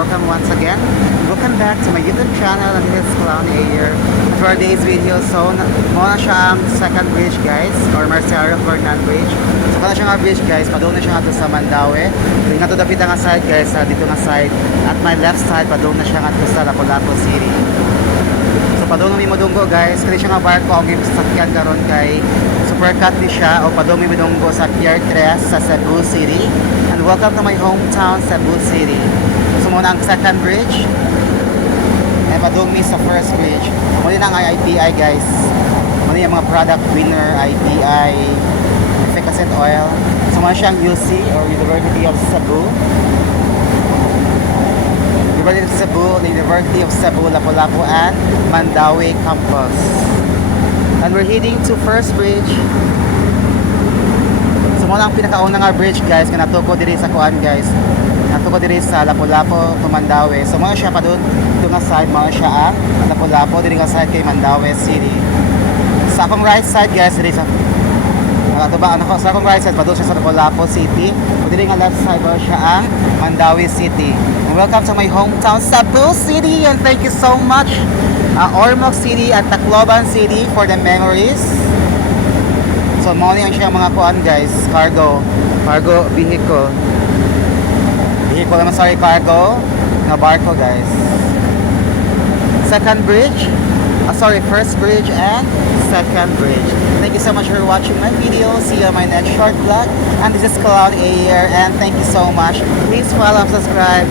welcome once again. Welcome back to my YouTube channel, and this is Clown Ayer. For today's video, so muna siya ang second bridge guys, or Marcelo Fernand Bridge. So kaya siya nga bridge guys, padung na siya nga sa Mandaue. Yung natudapita nga side guys, dito nga side. At my left side, padung na siya nga sa Lapu-Lapu City. So padung na modunggo guys, kasi siya nga barko ang sakyan karon kay Supercut ni siya, o padung na modunggo sa Pier 3 sa Cebu City. And welcome to my hometown, Cebu City. So muna ang second bridge. And padung mi sa first bridge. Muna ang IPI guys. Muna yung mga product winner, IPI, efficacy oil. So muna siyang UC or University of Cebu. University of Cebu, Lapu-Lapu and Mandaue campus. And we're heading to first bridge. So muna ang pinakauna nga bridge guys, kaya natuko diri sa kuan guys. Natuko diri sa Lapu-Lapu to Mandaue. So muna siya pa doon nga side, muna siya ang Lapu-Lapu diri nga side kay Mandaue City. Sa akong right side guys, diri sa sa akong right side pa doon siya sa Lapu-Lapu City. O diri nga left side ba siya ang Mandaue City. And welcome to my hometown, Cebu City, and thank you so much Ormoc City at Tacloban City for the memories. So morning ang siya mga kuan guys, cargo vehicle naman, sorry, cargo na barko guys. Second bridge, first bridge and second bridge. Thank you so much for watching my video. See you on my next short vlog. And this is Clown Ayer, and thank you so much. Please follow and subscribe.